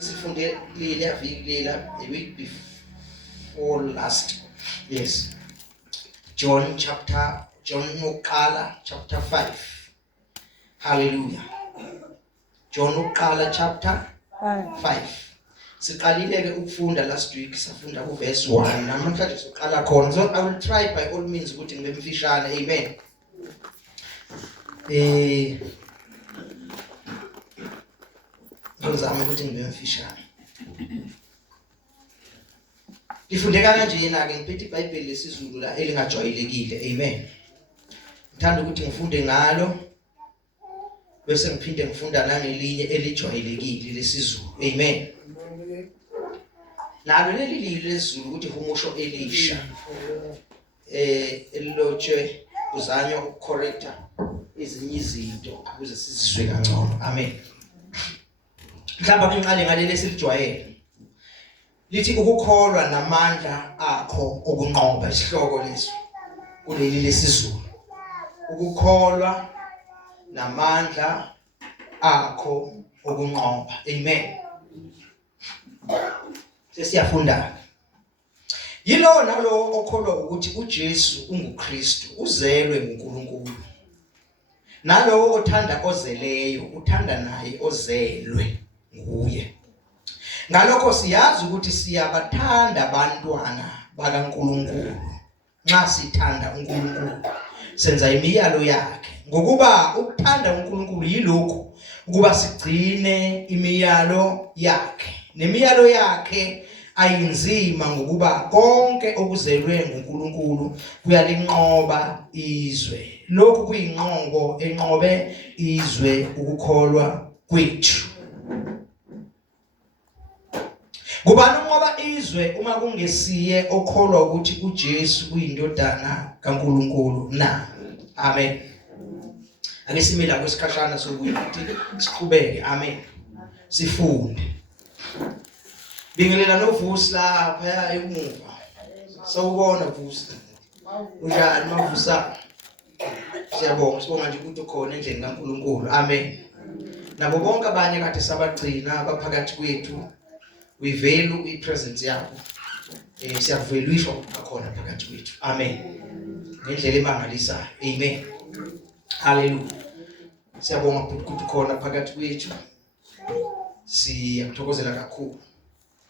sifunde lela a week before last. Yes. John Uqala chapter 5. Hallelujah. John Uqala chapter 5. Siqalile ke ukufunda last week safunda ku verse 1. Namhlanje siqala khona. So I will try by all means ukuthi ngibe mfishane. Amen. Ngizama ukuthi ngibe mfishane. Ifundeka kanjena ke ngiphethe iBhayibheli lesizulu la elingajwayelekile. Amen. Ngithanda ukuthi ngifunde ngalo bese ngiphinde ngifunda nangelinye elijwayelekile lesizulu. Amen. Nalo leli lesizulu ukuthi humusho Elisha elilotshwe kuzanywa ukucorrecta ezinye izinto ukuze sizizwe kangcono. Amen. Mhlawumbe ngiqale ngaleli esilijwayele. Lithi ukukholwa namandla akho okunqoba isihloko leso kuleli lesizulu. Ukukholwa namandla akho okunqoba. Amen. Sesiyafunda. Yilo nalo okholwa ukuthi uJesu unguKristu uzelwe nguNkulunkulu. Nalo othanda ozeleyo uthanda naye ozelwe nguye. Ngalokho siyazi ukuthi siyabathanda abantwana bakaNkulunkulu. Nxa sithanda uNkulunkulu senza imiyalo yakhe. Ngokuba ukuthanda uNkulunkulu yilokhu ukuba sigcine imiyalo yakhe. Nemiyalo yakhe ayinzima ngokuba konke okuzelwe nguNkulunkulu kuyalinqoba izwe. Lokhu kuyinqobo enqobe izwe ukukholwa kwethu. Ngubani onqoba izwe uma kungesiye okholwa ukuthi uJesu uyindodana kaNkulunkulu na? Amen. Ake simila kwesikhashana sokuthi siqhubeke. Amen. Sifunde. Bingelela novusi lapha emuva. Sawubona vusi. Unjani mavusa? Siyabonga nje ukuthi ukhona endleni kaNkulunkulu. Amen. Nabo bonke abanye kade sabagcina abaphakathi kwethu. We value ipresence yakho. Siyavelishwa ukukhona phakathi kwethu. Amen. Ngendlela emangalisayo. Amen. Hallelujah. Siyabonga ukuthi ukhona phakathi kwethu. Siyakuthokozela kakhulu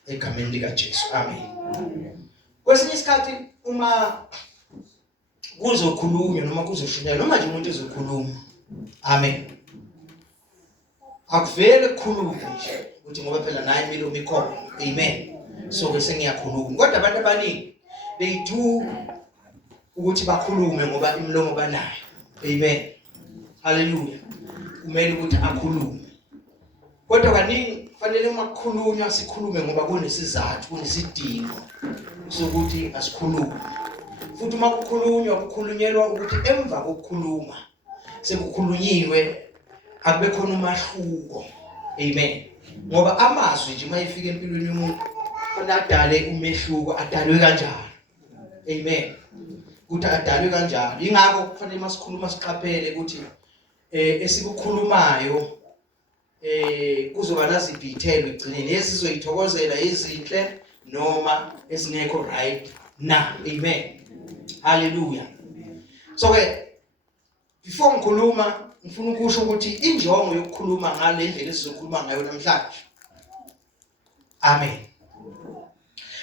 egameni lika Jesu. Amen. Kwesinye isikhathi uma kuzokhulunywa noma kuzoshunyaywa noma nje umuntu ezokhuluma. Amen. Akuvele kukhulume nje ukuthi ngoba phela naye imilomo ikhona. Amen. So bese ngiyakhuluma. Kodwa abantu abaningi they do ukuthi bakhulume ngoba imilomo banayo. Amen. Hallelujah. Kumele ukuthi akhulume. Kodwa kaningi kufanele uma kukhulunywa sikhulume ngoba kunesizathu, kunesidingo sokuthi asikhulume. Futhi uma kukhulunywa kukhulunyelwa ukuthi emva kokukhuluma sekukhulunyiwe akube khona umahluko. Amen. Ngoba amazwi nje mayefika empilweni yomuntu adale umehluko adalwe kanjani. Amen. Ukuthi adalwe kanjani. Ingakho kufanele masikhuluma siqaphele ukuthi esikukhulumayo kuzoba naziphi ithelo egcineni esizoyithokozela ezinhle noma ezingekho right na. Amen. Hallelujah. So before ngikhuluma ngifuna ukusho ukuthi injongo yokukhuluma ngale ndlela esizokhuluma ngayo namhlanje. Amen.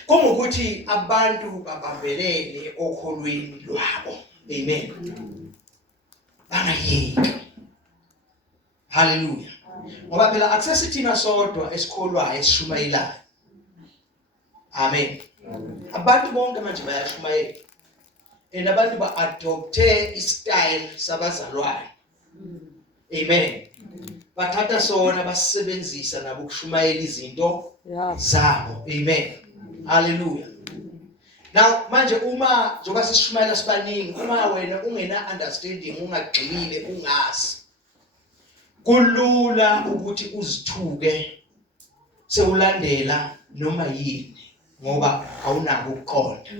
Kungukuthi abantu babambelele okholweni lwabo. Amen. Bangayeki. Hallelujah. Ngoba phela akusesithina sodwa esikholwayo esishumayelayo. Amen. Abantu bonke manje bayashumayela. Abantu ba-adopte istyle sabazalwane. Amen. Bathatha sona basebenzisa nabo ukushumayela izinto zabo. Amen. Hallelujah. Now manje uma njoba sishumayela sibaningi, uma wena ungena understanding, ungagxilile, ungazi, kulula ukuthi uzithuke sewulandela noma yini ngoba awunako ukuqonda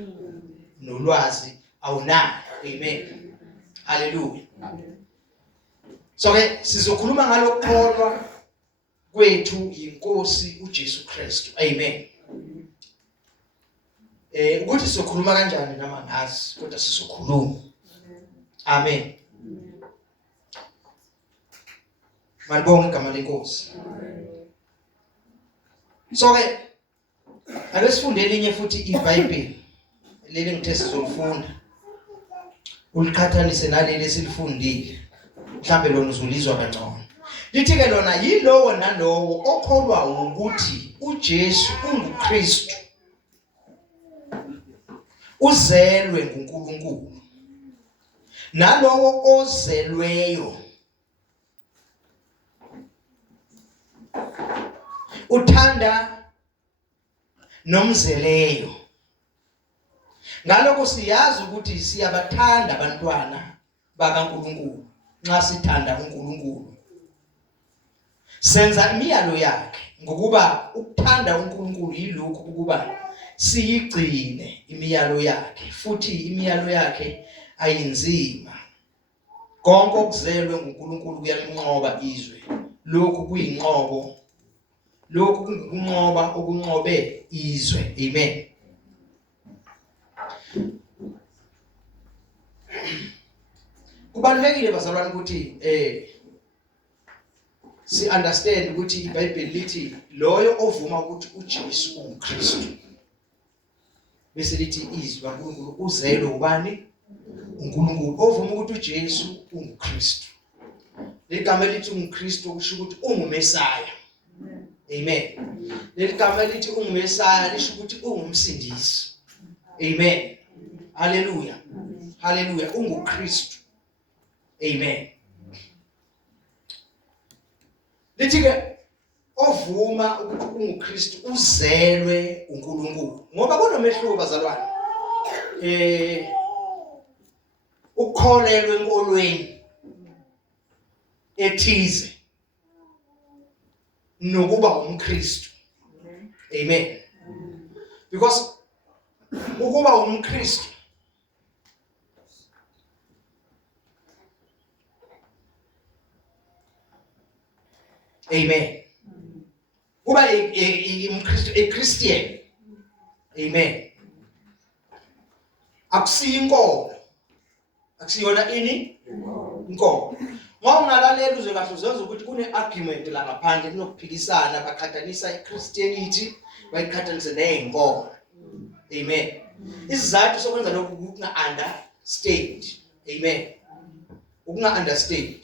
nolwazi awunalo. Amen. Hallelujah. So sizokhuluma ngalokukholwa kwethu inkosi uJesu Kristu. Amen. Ukuthi sokhuluma kanjani nama ngazi kodwa sizokhuluma. Amen. Malibonge igama lenkosi. So ke ake sifunde elinye futhi iBhayibheli leli ngithe sizolifunda. Uliqhathanise naleli esilifundile. Mhlambe lona uzulizwa kangcono. Lithi ke lona yilowo nalowo okholwa ukuthi uJesu unguKristu. Uzelwe nguNkulunkulu. Nalowo ozelweyo uthanda nomzeleyo. Ngalokho siyazi ukuthi siyabathanda abantwana bakaNkulunkulu nxa sithanda uNkulunkulu. Senza imiyalo yakhe ngokuba ukuthanda uNkulunkulu yilokho ukuba siyigcine imiyalo yakhe futhi imiyalo yakhe ayinzima. Konke okuzelwe nguNkulunkulu kuyalinqoba izwe. Lokhu kuyinqobo. Lokhu kungunqoba okunqobe izwe. Amen. Kubalulekile bazalwane ukuthi si understand ukuthi iBhayibheli lithi loyo ovuma ukuthi uJesu unguKristu. Bese lithi izwi kaNkulunkulu uzelwe ubani? uNkulunkulu. Ovuma ukuthi uJesu unguKristu. Ligama lithi unguKristu kusho ukuthi unguMesaya. Amen. Ligama lithi unguMesaya lisho ukuthi ungumsindisi. Amen. Hallelujah. Hallelujah. UnguKristu. Amen. Lithi ke ovuma ukuthi unguKristu uzelwe uNkulunkulu. Ngoba kunomehluko bazalwane. Ukholelwa enkolweni ethize nokuba umKristu. Amen. Because ukuba umKristu Amen. Kuba umKristu eChristian. Amen. Akusiyinkolo. Akusiyona ini? Inkolo. Ngoba ungalalela uzwe kahle uzenza ukuthi kune argument la ngaphandle kunokuphikisana baqhathanisa iChristianity bayiqhathanise nezinkolo. Amen. Isizathu sokwenza lokhu ukunga understand. Amen. Ukunga understand.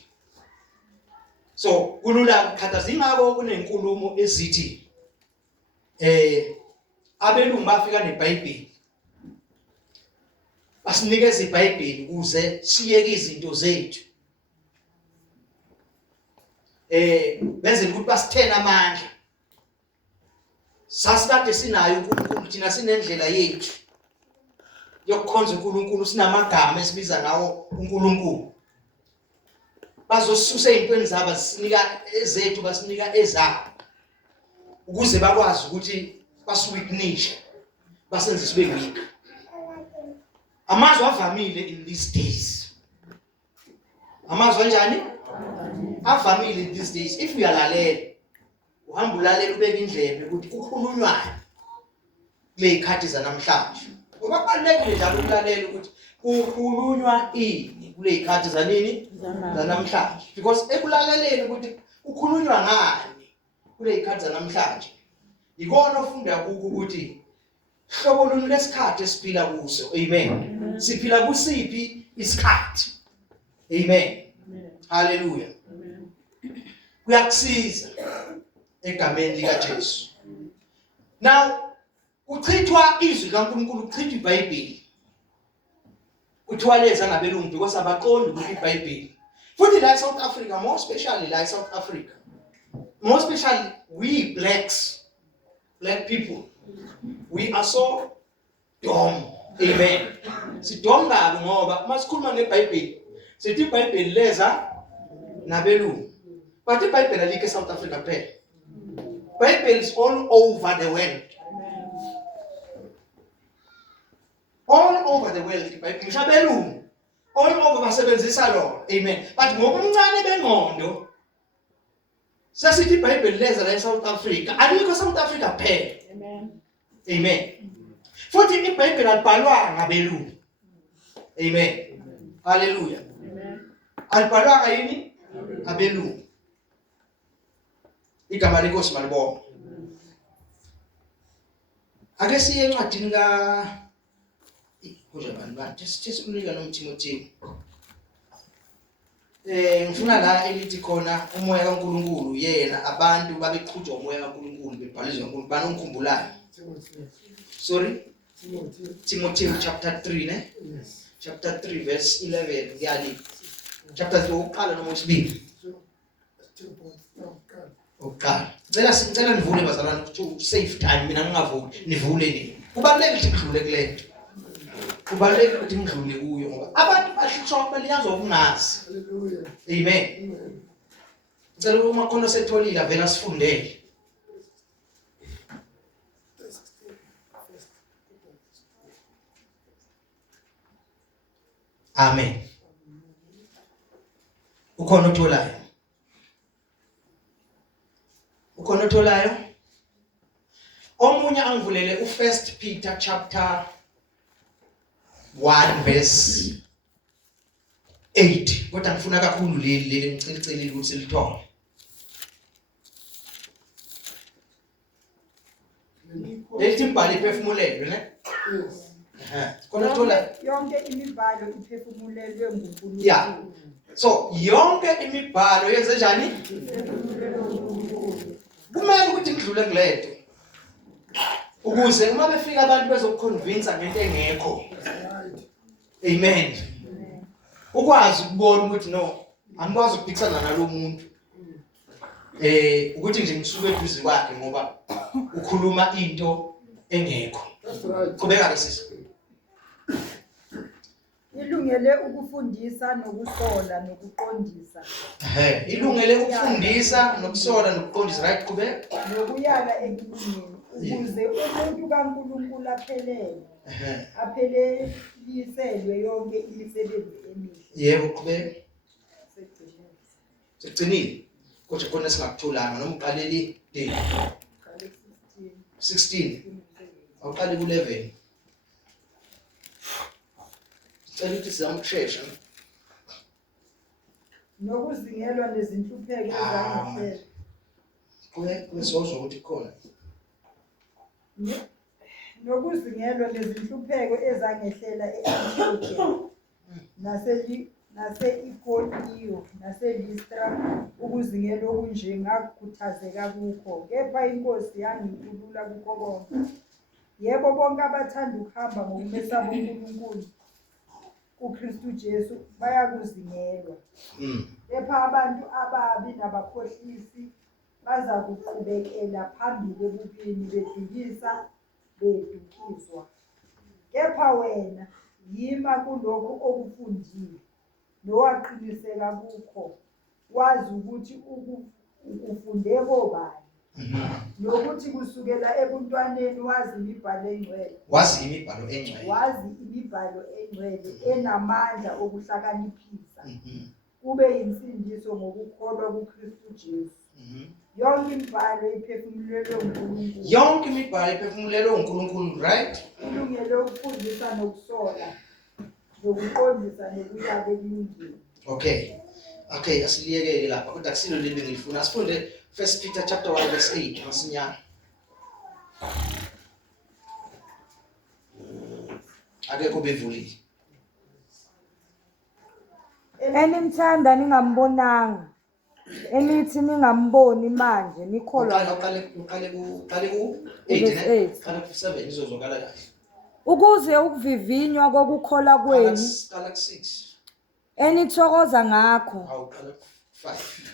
So kulula ukukhathaza ingabo kunenkulumo ezithi abelungu bafika neBhayibheli basinikeza iBhayibheli ukuze siyeke izinto zethu benze ukuthi basithena amandla. Sasikade sinayo uNkulunkulu thina sinendlela yethu yokukhonza uNkulunkulu sinamagama esibiza ngawo uNkulunkulu. Bazosusa izintweni zabo basinika ezethu basinika ezabo ukuze bakwazi ukuthi basiweaknishe basenze sibe weak. Amazwi avamile in these days. Amazwi kanjani? Avamile in these days. If uyalalela uhamba ulalela ubeka indlebe ukuthi kukhulunywayo kule ikhathi zanamhlanje. Ngoba kubalulekile njalo ukulalela ukuthi kukhulunywa ini kule ikhathi zanini zanamhlanje. Because ekulaleleni ukuthi kukhulunywa ngani kule ikhathi zanamhlanje. Ikona ofunda kuko ukuthi hlobo luni lesikhathi esiphila kuso. Amen. Siphila kusiphi isikhathi. Amen. Hallelujah. Kuyakusiza egameni likaJesu. Now uchithwa izwi kaNkulunkulu uchithwa iBhayibheli. Kuthiwa leza nabelungu because abaqondi ukuthi iBhayibheli. Futhi la eSouth Africa, more especially la eSouth Africa. More especially we black people. We are so dumb. Amen. Sidom kabi ngoba masikhuluma ngeBhayibheli. Sithi iBhayibheli leza nabelungu. But iBhayibheli alikho eSouth Africa kuphela. Bible is all over the world. All over the world iBhayibheli ngishabelungu. All over basebenzisa lona. Amen. But ngokuncane bengqondo Sasithi iBhayibheli leza la eSouth Africa, alikho South Africa phela. Amen. Futhi iBhayibheli alibhalwa ngabelungu. Amen. Hallelujah. Alibhalwa yini? Abelungu. Igama lenkosi malibonga. Ake siye encwadini just unika noMtimotheo. Ngifuna la elithi khona umoya kaNkuluNkulu yena abantu babeqhutshwa umoya kaNkuluNkulu bebhalizwa uNkulunkulu banomkhumbulayo. Sorry? Timothy chapter 3 ne? Yes. Chapter 3 verse 11 ngiyali. Chapter 3 uqala noma usibili? Uqala. Ngicela nivule bazalwane to save time mina ngingavuli nivule nini. Kubalulekile ukuthi ngidlule kulento. Kubalulekile ukuthi ngidlule kuyo ngoba abantu bahlushwa baliyazo ukungazi. Hallelujah. Amen. Ngicela uma khona setholile avela sifundele. Amen. Ukhona otholayo? Ukhona otholayo? Omunye angivulele u1 Peter chapter 1 verse 8. Kodwa ngifuna kakhulu leli ngicela ukuthi silithole. Lethi imbali iphefumulelwe ne? Yes. Khona othola yonke imibhalo iphefumulelwe nguNkulunkulu. Yeah. So yonke imibhalo yenze njani? Kumele ukuthi ngidlule kulento. Ukuze uma befika abantu bezokuconvince ngento engekho. Amen. Ukwazi ukubona ukuthi no, angikwazi ukuphikisana nalo muntu. Ukuthi nje ngisuke eduze kwakhe ngoba ukhuluma into engekho. That's right. Qhubeka ke sisi. Ilungele ukufundisa nokusola nokuqondisa. Ilungele ukufundisa nokusola nokuqondisa, right? Qhubeka. Nokuyala ekulungeni ukuze umuntu kaNkulunkulu apheleliselwe yonke imisebenzi emihle. Yebo, qhubeka. Sigcinile. Kodwa khona singakutholanga noma uqaleli day 16 awuqali ku11. Sicela ukuthi sizamshesha. Nokuzingelwa nezinhlupheko ezangehlela. Kuyesozwa ukuthi khona. Nokuzingelwa nezinhlupheko ezangehlela eAntiochia nase-Ikoniyo nase-Listra ukuzingelwa okunje ngakhuthazeka kukho. Kepha inkosi yangikhulula kukho konke. Yebo bonke abathanda ukuhamba ngokumesaba uNkulunkulu kuKristu Jesu bayakuzingelwa. Kepha abantu ababi nabakhohlisi baza kuqhubekela phambili ebubini bedukiswa. Kepha wena yima kulokho okufundile nowaqiniseka kukho, wazi ukuthi ukufunde kobani nokuthi kusukela ebuntwaneni wazi imibhalo engcwele. Wazi imibhalo engcwele. Wazi imibhalo engcwele enamandla okuhlakaniphisa kube insindiso ngokukholwa kuKristu Jesu. Yonke imibhalo iphefumulelwe uNkulunkulu. Yonke imibhalo iphefumulelwe uNkulunkulu, right? Ilungele ukufundisa nokusola nokuqondisa nokuyala ekulungeni. Okay, asiliyekele lapha kodwa akusilo leli ngilifuna. Asifunde 1 Peter chapter 1 verse 8 masinyana. Akekho bevulile. Enimthanda ningambonanga, enithi ningamboni manje nikholwa. Uqale ku 8 ne? Qala ku 7 izozwakala kahle. Ukuze ukuvivinywa kokukholwa kwenu Qala ku 6. enithokoza ngakho, Awuqala ku 5.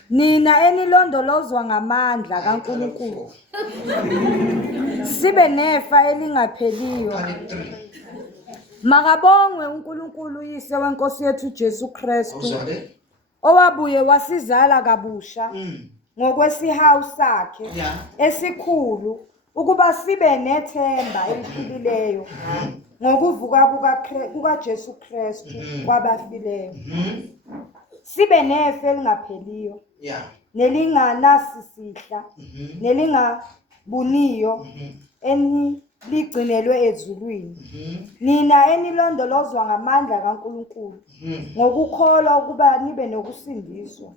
nina enilondolozwa ngamandla kaNkulunkulu, sibe nefa elingapheliyo. Qala ku 3. Makabongwe uNkulunkulu uyise wenkosi yethu Jesu Kristu, Awuzwale? owabuye wasizala kabusha ngokwesihawu sakhe Yeah. esikhulu ukuba sibe nethemba eliphilileyo ngokuvuka kukaJesu Kristu kwabafileyo, sibe nefa elingapheliyo. Yeah. nelinganasisihla nelingabuniyo eniligcinelwe ezulwini. Nina enilondolozwa ngamandla kaNkulunkulu ngokukholwa ukuba nibe nokusindiswa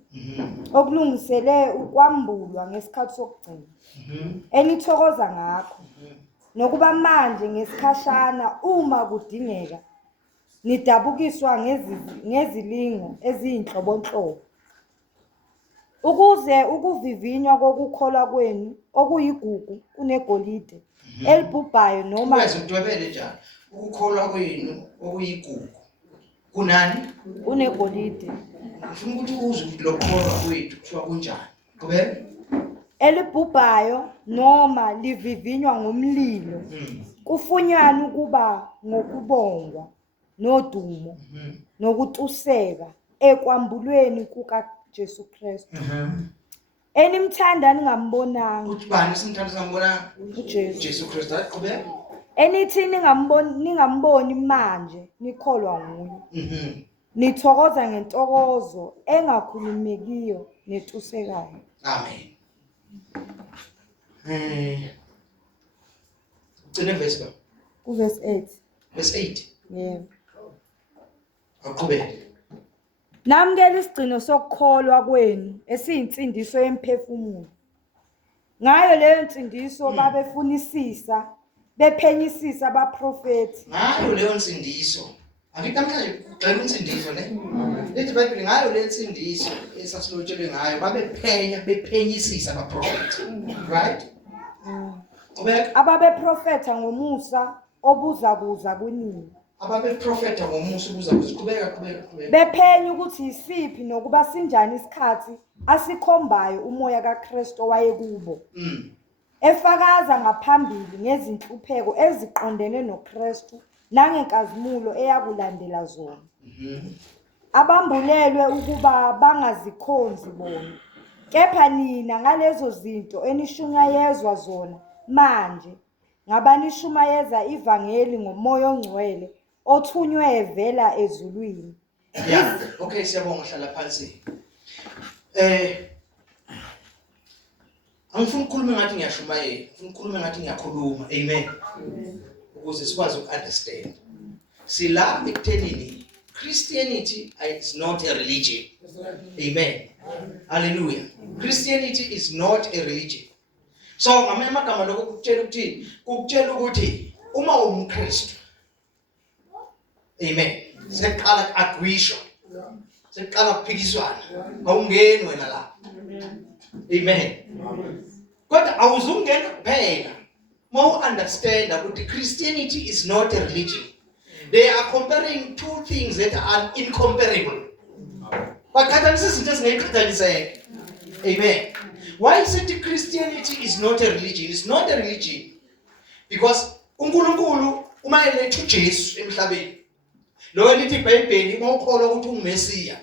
okulungisele ukwambulwa ngesikhathi sokugcina enithokoza ngakho, nokuba manje ngesikhashana uma kudingeka nidabukiswa ngezilingo eziyinhlobonhlobo, ukuze ukuvivinywa kokukholwa kwenu okuyigugu kunegolide elibhubhayo noma udwebele njalo ukukholwa kwenu okuyigugu kunani kunegolide ngifuna ukuthi uzwe ukuthi lokukholwa kwethu kuthiwa kunjani. Qhubeka. elibhubhayo noma livivinywa ngomlilo kufunyanwa ukuba ngokubongwa nodumo nokutuseka ekwambulweni kukaJesu Kristu enimthanda ningambonanga Uthi bani simthanda singambonanga? uJesu, Jesu Kristu. Qhubeka. enithi ningamboni manje nikholwa nguye, nithokoza ngentokozo engakhulumekiyo netusekayo. Amen. Ugcine verse ba? Kuverse 8. Verse 8. Yebo. Aqhubeka. Namukela isigcino sokukholwa kwenu esiyinsindiso yemphefumulo. Ngayo leyo nsindiso babefunisisa, bephenyisisa abaprofeti. Ngayo leyo nsindiso. Angithi namhlanje ugxeka insindiso ne? Lithi iBhayibheli ngayo le nsindiso esasilotshelwe ngayo bephenyisisa abaprofeti. Right? Qhubeka. Ababeprofetha ngomusa obuza kuza kunini. Ababeprofetha ngomusa ubuza qhubeka. Bephenya ukuthi isiphi nokuba sinjani isikhathi asikhombayo umoya kaKristu wayekubo. Efakaza ngaphambili ngezinhlupheko eziqondene noKristu nangenkazimulo eyakulandela zona. Abambulelwe ukuba bangazikhonzi bona, kepha nina ngalezo zinto enishunyayezwa zona manje ngabanishumayeza ivangeli ngomoya ongcwele othunywe evela ezulwini. Yeah, okay, siyabonga hlala phansi. Angifuni ukukhuluma ngathi ngiyashumayela, ngifuna ukukhuluma ngathi ngiyakhuluma. Amen. Ukuze sikwazi ukunderstand. Sila ekuthenini Christianity is not a religion. Amen. Hallelujah. Christianity is not a religion. So ngamanye amagama lokho kukutshela ukuthini? Kukutshela ukuthi uma umKristu, amen, seqala agwisho, seqala kuphikiswana, awungeni wena la. Amen. Kodwa awuzungena kuphela uma understand ukuthi Christianity is not a religion. They are comparing two things that are incomparable. Bakhathanisa izinto ezingaqhathaniseki. Amen. Why is it Christianity is not a religion? It's not a religion because uNkulunkulu uma eletha uJesu emhlabeni, lo lithi iBhayibheli uma ukholwa ukuthi ungumesiya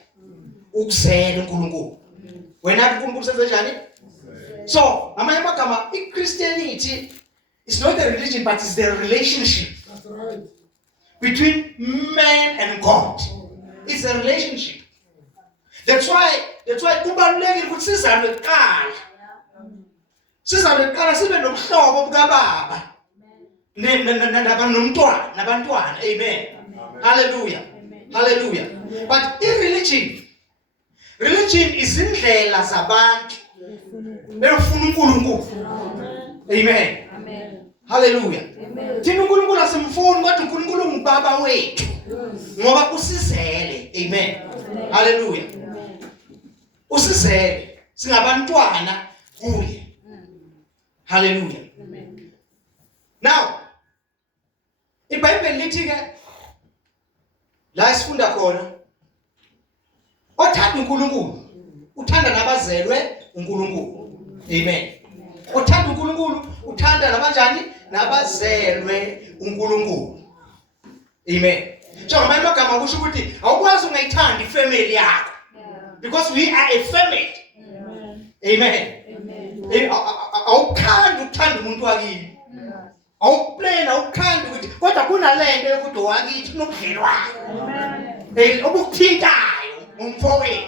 ukusela uNkulunkulu. Wena uNkulunkulu senze njani? So, amanye amagama, Christianity is not a religion but it's the relationship. That's right. Between man and God. It's a relationship. That's why kubalulekile ukuthi sizalwe kuqala. Sizalwe kuqala sibe nomhlobo bukaBaba. Nabantwana. Amen. Hallelujah. Hallelujah. But in religion is indlela zabantu befuna uNkulunkulu. Amen. Hallelujah. Thina uNkulunkulu asimfuni kodwa uNkulunkulu ungubaba wethu. Ngoba usizele. Amen. Hallelujah. Usizele singabantwana kuye. Hallelujah. Now, iBhayibheli lithi ke la sifunda khona othanda uNkulunkulu uthanda nabazelwe uNkulunkulu. Amen. Othanda uNkulunkulu uthanda nabanjani? Nabazelwe uNkulunkulu. Amen. So ngamanye amagama kusho ukuthi awukwazi ungayithanda ifamily yakho. Because we are a family. Amen. Awukhandi ukuthanda umuntu wakini. Awuplena awukhandi ukuthi kodwa kunalento yokuthi wakithi kunobudlelwano. Obukuthintayo umfowenu.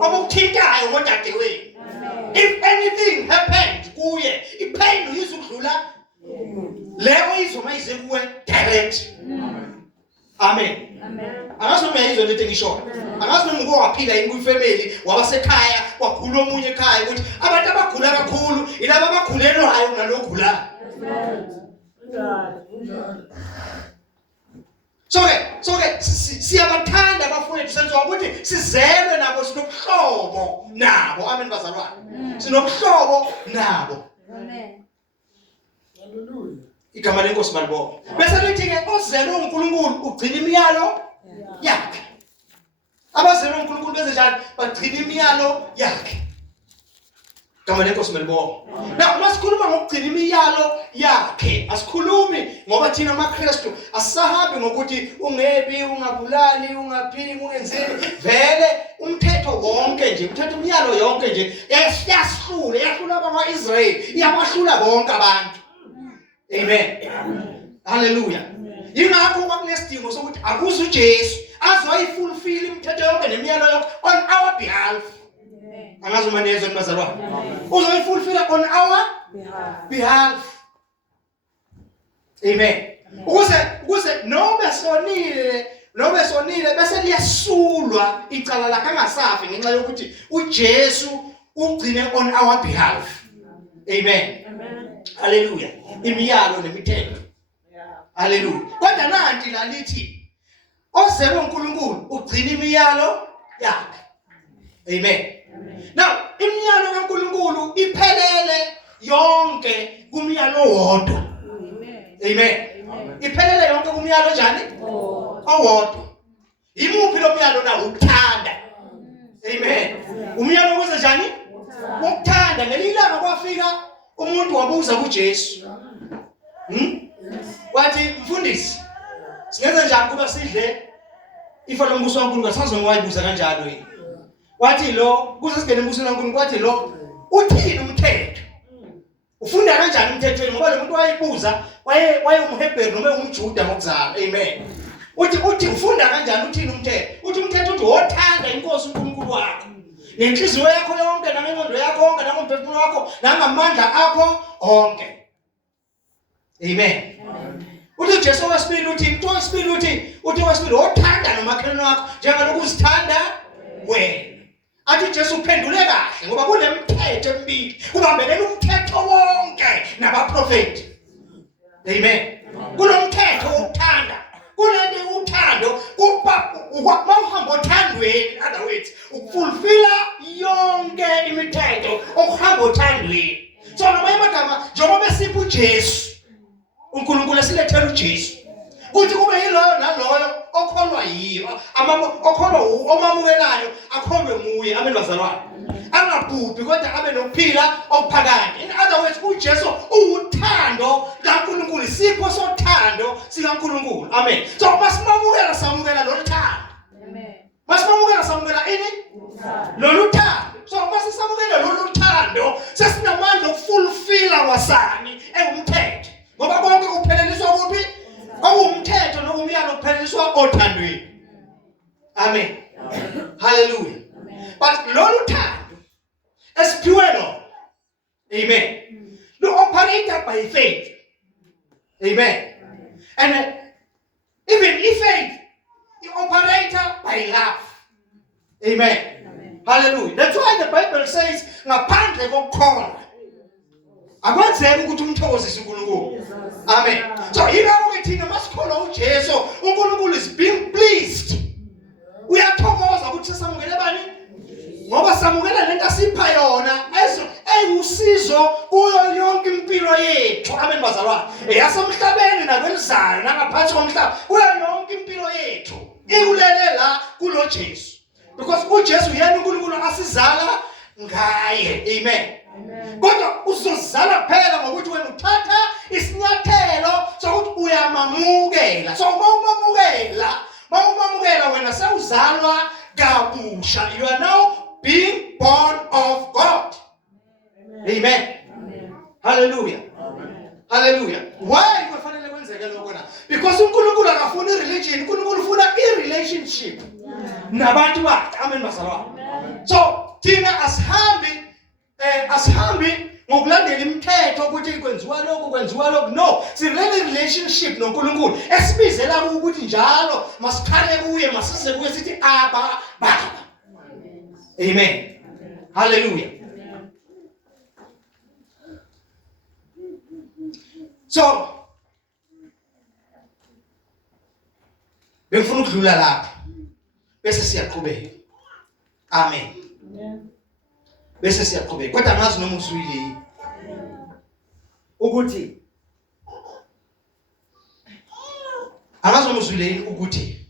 Obukuthintayo ngodadewenu. If anything happens kuye, ipain uyizudlula leyo izoma ize kuwe direct. Amen. Angazi noma yayizwa lento engishoyo. Angazi noma uke waphila yini kuyifamily wabasekhaya wakhula omunye ekhaya ukuthi abantu abagula kakhulu ilabo abakhulelwayo nalogulayo. So ke siyabathanda abafowethu senziwa ukuthi sizelwe nabo sinobuhlobo nabo. Amen bazalwane. Sinobuhlobo nabo. Amen. Hallelujah. Igama lenkosi malibonke. Bese lithi ke ozelwe uNkulunkulu ugcina imiyalo yakhe. Abazelwe uNkulunkulu benze njani? Bagcina imiyalo yakhe. Igama lenkosi malibonke. Now masikhuluma ngokugcina imiyalo yakhe, asikhulumi ngoba thina amaKristu asisahambi ngokuthi ungebi, ungabulali, ungaphili, ungenzeni. Vele umthetho wonke nje, umthetho imiyalo yonke nje yahlula abakwaIsrayeli, iyabahlula bonke abantu. Amen. Hallelujah. Yingakho kwakunesidingo sokuthi akuze uJesu azoyifulfill imithetho yonke nemiyalo yonke on our behalf. Angazi uma nezwe nibazalwane. Uzoyifulfill on our behalf. Amen. Ukuze noma sonile bese liyasulwa icala lakhe angasafi ngenxa yokuthi uJesu ugcine on our behalf. Amen. Hallelujah. Imiyalo nemithetho. Hallelujah. Kodwa nanti lalithi ozelwe uNkulunkulu ugcina imiyalo yakhe. Amen. Now imiyalo kaNkulunkulu iphelele yonke kumiyalo wodwa. Amen. Iphelele yonke kumiyalo njani? Owodwa. Imuphi lo myalo na ukuthanda? Amen. Umyalo wenza njani? Ukuthanda. Ngelilanga kwafika umuntu wabuza kuJesu. Wathi mfundisi, singenza njani kuba sidle ifa lombuso kaNkulunkulu? Asazi ngowayibuza kanjalo yini. Wathi lo kuze singene embusweni kaNkulunkulu, wathi lo uthini umthetho? Ufunda kanjani umthetho? Ngoba lo muntu wayebuza waye umHebheru noma umJuda ngokuzala. Amen. Uthi ufunda kanjani uthini umthetho? Uthi umthetho uthi wothanda inkosi uNkulunkulu wakho nenhliziyo yakho yonke, nangengqondo yakho yonke, nangomphefumulo wakho, nangamandla akho onke. Amen. Uthi Jesu wasibili uthi wasibili wothanda nomakhelwane wakho njengalokhu uzithanda wena. Athi Jesu uphendule kahle ngoba kunemithetho emibili, kubambelela umthetho wonke nabaprofeti. Amen. Kunomthetho wokuthanda, kulento uthando mawuhamba othandweni, other words ukufulfilla yonke imithetho okuhamba othandweni. So ngamanye amagama njengoba besipha uJesu uNkulunkulu esilethela uJesu kuthi kube yiloyo naloyo okholwa yiyo, okholwa omamukelayo akholwe nguye. Amen bazalwane. Angabhubhi kodwa abe nokuphila okuphakade. In other words uJesu uwuthando kaNkulunkulu, isipho sothando sikaNkulunkulu. Amen. So masimamukela samukela lo thando. Amen. Masimamukela samukela ini? Lo thando. So masisamukela lo thando sesinamandla okufulfilla wasani engumthetho. Ngoba konke kupheleliswa kuphi? Umthetho nokumyalo kupheleliswa othandweni. Amen. Hallelujah. But lolu thando esiphiwe lo. Amen. Lo operated by faith. Amen. And even if faith is operated by love. Amen. Hallelujah. That's why the Bible says ngaphandle kokukholwa akwenzeki ukuthi umthokozise uNkulunkulu. Amen. So yilapho ke thina masikholwa uJesu, uNkulunkulu is being pleased. Uyathokoza ukuthi sisamukele bani? Ngoba samukela lento asipha yona eyiusizo kuyo yonke impilo yethu. Amen bazalwane. Eyasemhlabeni nakwelizayo nangaphansi komhlaba. Kuyo yonke impilo yethu ikulele la kulo Jesu. Because uJesu yena uNkulunkulu asizala ngaye. Amen. Kodwa uzozala phela ngokuthi wena uthatha isinyathelo sokuthi uyamamukela. So mawumamukela wena sewuzalwa kabusha. You are now being born of God. Amen. Hallelujah. Hallelujah. Why kufanele kwenzeke lokho na? Because uNkulunkulu akafuna ireligion, uNkulunkulu ufuna irelationship nabantu bakhe. Amen bazalwane. So thina asihambi asihambi ngokulandela imithetho ukuthi kwenziwa lokhu no sirele relationship noNkulunkulu esibizela ukuthi njalo masikhale kuye masise kuye sithi aba baba amen hallelujah so bengifuna ukudlula lapha bese siyaqhubeka amen bese siyaqhubeka kodwa ngazi noma usuyile ukuthi angazi noma usuyile ukuthi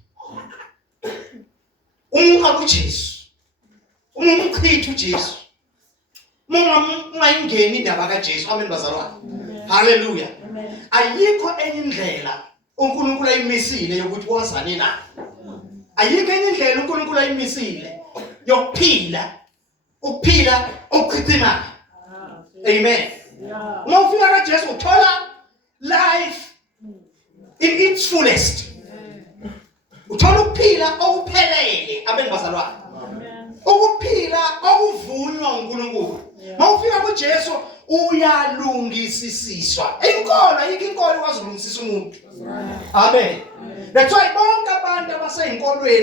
uma kuJesu uma umchitha uJesu ungayingeni indaba kaJesu amen bazalwane haleluya ayikho enye indlela uNkulunkulu ayimisile yokuthi wazane naye ayikho enye indlela uNkulunkulu ayimisile yokuphila ukuphila okuchithinayo amen uma ufika kaJesu uthola life in its fullest uthola ukuphila okuphelele amen bazalwane ukuphila okuvunywa uNkulunkulu mawufika kuJesu uyalungisiswa inkolo ayikho inkolo ikwazi umuntu amen that's why bonke abantu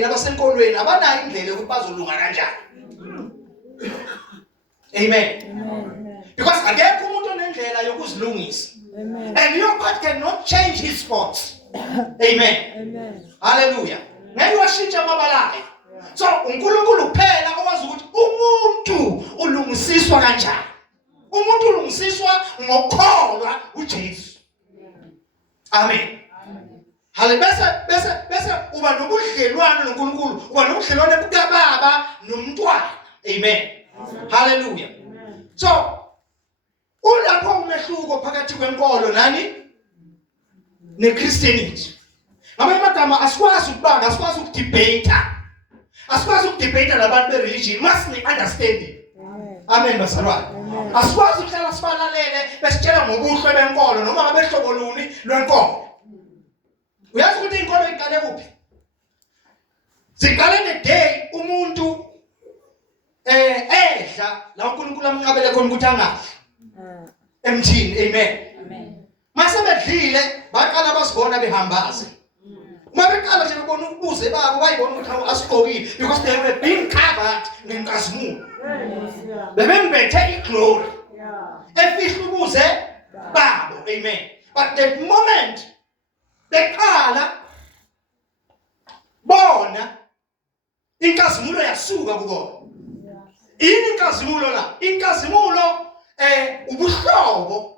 abasenkolweni abanayo indlela yokuthi bazolunga kanjani amen because akekho umuntu onendlela yokuzilungisa and your part cannot change his spots amen hallelujah ngeke washintsha amabalayo so uNkulunkulu kuphela owazi ukuthi umuntu ulungisiswa kanjani umuntu ulungisiswa ngokukholwa uJesu amen haleluya bese uba nobudlelwano noNkulunkulu uba nobudlelwano bukaBaba nomntwana amen haleluya so ulapho umehluko phakathi kwenkolo nani neChristianity ngamanye amagama asikwazi ukubanga asikwazi ukudebate labantu bereligion must ne understanding amen bazalwane asikwazi ukuhlala sifanalele besitshela ngobuhle benkolo noma ngabe hlobo luni lwenkolo uyazi ukuthi inkolo iqale kuphi siqale neday umuntu edla la uNkulunkulu amnqabele khona ukuthi angadli emthini amen mase bedlile baqala basibona behambaze uma beqala nje bebona ukubuze babo bayibona ukuthi asigqokile because they were being covered ngenkazimulo bebembethe iglory efihla ubuze babo amen but the moment beqala bona inkazimulo yasuka kubona ini inkazimulo la inkazimulo ubuhlobo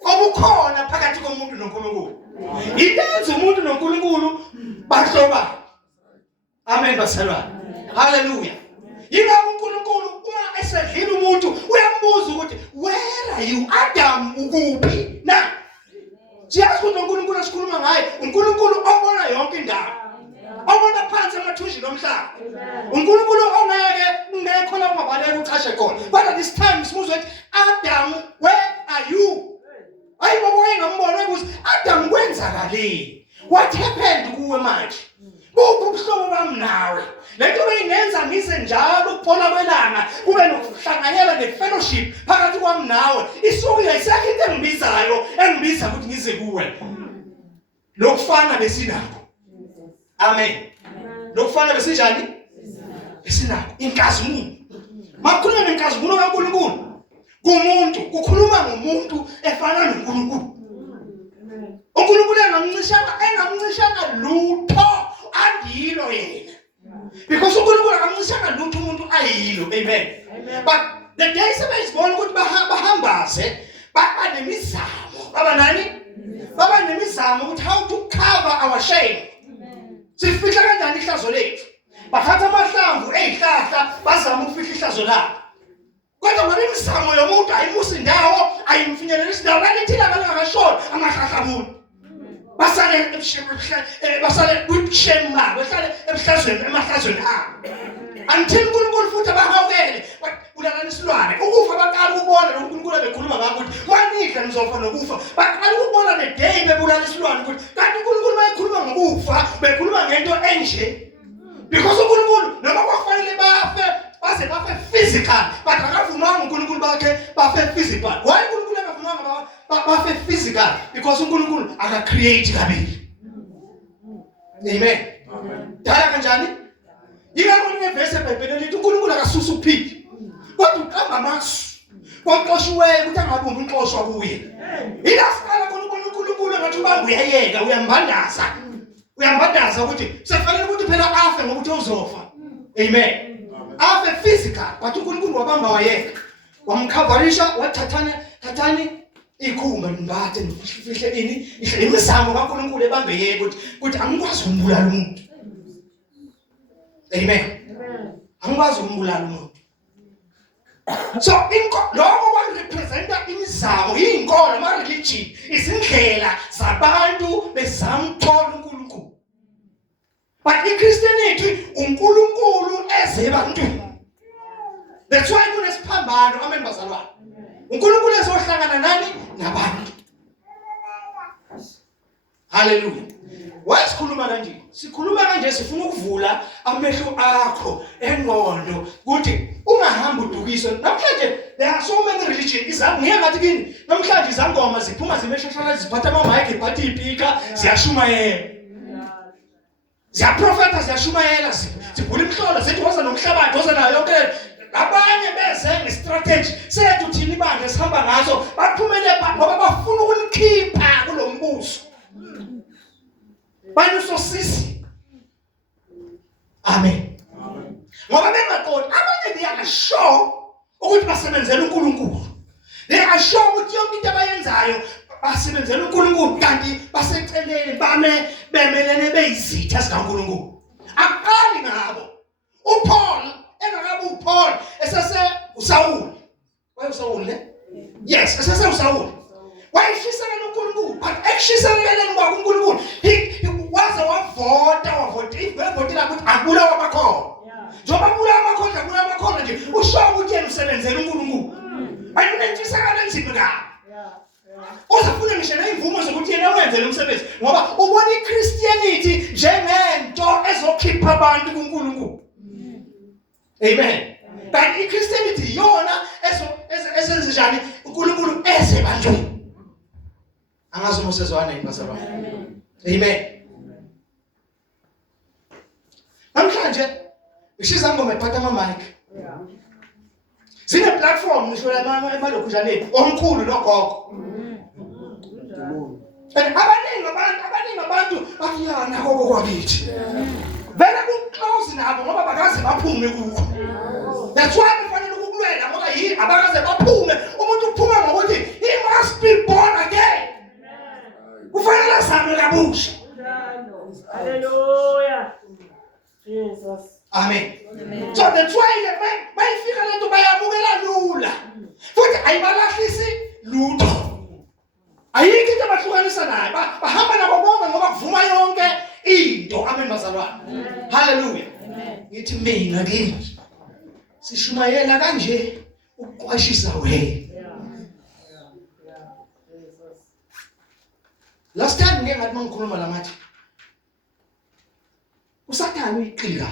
obukhona phakathi komuntu noNkulunkulu idenza umuntu noNkulunkulu bahloba amen basalwa haleluya yina uNkulunkulu uma esedlile umuntu uyambuza ukuthi where are you Adam ukuphi na siyazi ukuthi uNkulunkulu asikhuluma ngaye uNkulunkulu obona yonke indawo obona phansi amathunjini omhlaba uNkulunkulu ongeke la mabaleka uchashe khona but this time sibuza ukuthi Adam where are you ayibo ngambona ukuthi Adam kwenzakaleni what happened kuwe manje ubuhlobo bami nawe lento beyingenza ngise njalo ukuphola kwelanga kube nokuhlanganyela ne-fellowship phakathi kwami nawe isuke isakho into engibiza ukuthi ngize kuwe lokufana besinako amen lokufana besinjani besinako inkazimulo makhuluma nenkazimulo kaNkulunkulu kumuntu kukhuluma ngomuntu efana noNkulunkulu uNkulunkulu engamncishanga lutho andilo yena because uNkulunkulu akamncishanga lutho umuntu ayilo amen but the day sebeyibona ukuthi bahambaze banemizamo baba nemizamo ukuthi how to cover our shame sifihla kanjani ihlazo lethu bathatha amahlamvu ezihlahla bazama ukufihla ihlazo labo kodwa ngabe imizamo yomuntu ayimusi indawo ayimfinyelelisa indawo balethila ngakashona amahlahlabulo basale kushema bahlale emahlazweni abo until uNkulunkulu futhi abahawukele kulana isilwane ukufa baqala ukubona lo uNkulunkulu bekhuluma ngakho ukuthi wanidla nizofa nokufa baqala ukubona the day bebulala isilwane ukuthi kanti uNkulunkulu mayekhuluma ngokufa bekhuluma ngento enje because uNkulunkulu noma kwafanele bafe baze bafe physical but akavumanga uNkulunkulu bakhe because uNkulunkulu aka-create kabili. Amen. Dala kanjani? Yingakho nevesi eBhayibhelini lithi uNkulunkulu akasusa ukuphila. Kodwa uqamba amasu. Konqoshiweyo ukuthi angabumbi inxoshwa kuye. Ilafana khona uNkulunkulu ngathi ubamba uyayeka uyambandaza. Uyambandaza ukuthi sefanele ukuthi phela afe ngokuthi uzofa. Amen. Afe physical but uNkulunkulu wabamba wayeka. Wamkhavarisha wathathani ikhumba nimbathe nifihle ini imizamo kaNkulunkulu ebambe yeke ukuthi angikwazi ukumbulala umuntu. Amen. Angikwazi ukumbulala umuntu. So lokho kwarepresenta imizamo inkolo ama religion izindlela zabantu bezama ukuthola uNkulunkulu. But iChristianity uNkulunkulu ezebantwini. That's why kunesiphambano amen bazalwane. uNkulunkulu ezohlangana nani nabantu. Hallelujah. Wasikhuluma kanje. Sikhuluma kanje sifuna ukuvula amehlo akho engqondo ukuthi ungahamba udukiswe. Namhlanje there are so many religions. Ngeke ngathi kini namhlanje izangoma ziphuma zimeshashana ziphatha ama mic iphathi ipika ziyashumayela. Ziyaprofeta ziyashumayela zibhula imhlolo zithi woza nomhlabathi woza nayo yonke abanye beze ngestrategy sethu thina ibandla sihamba ngazo baphumele ngoba bafuna ukunikhipha kulombuso. Banuso sisi. Amen. Ngoba bengaqondi abanye beyasho ukuthi basebenzela uNkulunkulu. They are sure ukuthi yonke into abayenzayo basebenzela uNkulunkulu kanti baseceleni bemelene beyizitha zikaNkulunkulu. Aqali ngabo. uPaul engakabi uPaul esase uSawuli. WayeSawuli ne? Yes, esase uSawuli. Wayeshisela uNkulunkulu but ekshiseleleni kwaNkulunkulu waze wavota ivotela ukuthi akubulawa amakhono. Njoba kubulawa amakhono akubulawa amakhono nje usho ukuthi yena usebenzela uNkulunkulu. Ayunentshisakala enzima kabi. Uzafuna ngisho neimvumo zokuthi yena wenzele umsebenzi ngoba ubona iChristianity njengento ezokhipha abantu kuNkulunkulu. Amen. But iChristianity yona esenza njani uNkulunkulu ezebantwini. Angazi umsezwane bazalwane. Amen. Namhlanje ishiza ngoma ephatha ama mic. Sine platform ngisho la emalokhujaneni omkhulu nogogo. And abaningi abantu bakuyana kokho kwakithi. Vele ku-close nabo ngoba bakaze baphume kuko. That's why kufanele ukulwela ngoba yini abakaze baphume umuntu uphuma ngokuthi he must be born again. Kufanele azame kabusha. Hallelujah. Jesus. Amen. So that's why bayifika lento bayabukela lula. Futhi ayibalahlisi lutho. Ayikho into abahlukanisa nayo. Bahamba nabo bonke ngoba kuvuma yonke into. Amen bazalwane. Hallelujah. Ngithi mina kimi sishumayela kanje ukuqwashisa wena. Last time ngeke ngathi mangikhuluma lamathi uSathane uyiqila.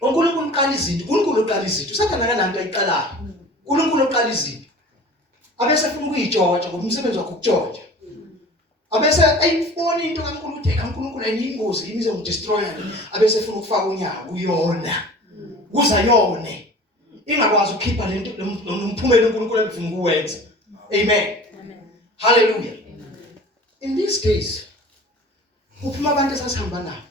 uNkulunkulu uqala izinto, uNkulunkulu uqala izinto. uSathane akananto ayiqalayo. uNkulunkulu uqala izinto. Abese efuna ukuyijotha ngoba umsebenzi wakhe ukujotha. Abese ayifona into kaNkulunkulu ukuthi kaNkulunkulu ayingozi imize ngidestroyer. Abese efuna ukufaka unyawo kuyona. Kuza yone. Ingakwazi ukukhipha lento nomphumela uNkulunkulu ebufuna ukuwenza. Amen. Hallelujah. In these days kuphuma abantu esasihamba nabo.